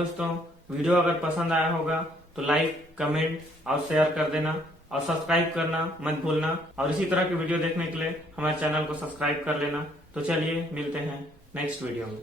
दोस्तों, वीडियो अगर पसंद आया होगा तो लाइक, कमेंट और शेयर कर देना और सब्सक्राइब करना मत भूलना। और इसी तरह की वीडियो देखने के लिए हमारे चैनल को सब्सक्राइब कर लेना। तो चलिए मिलते हैं नेक्स्ट वीडियो में।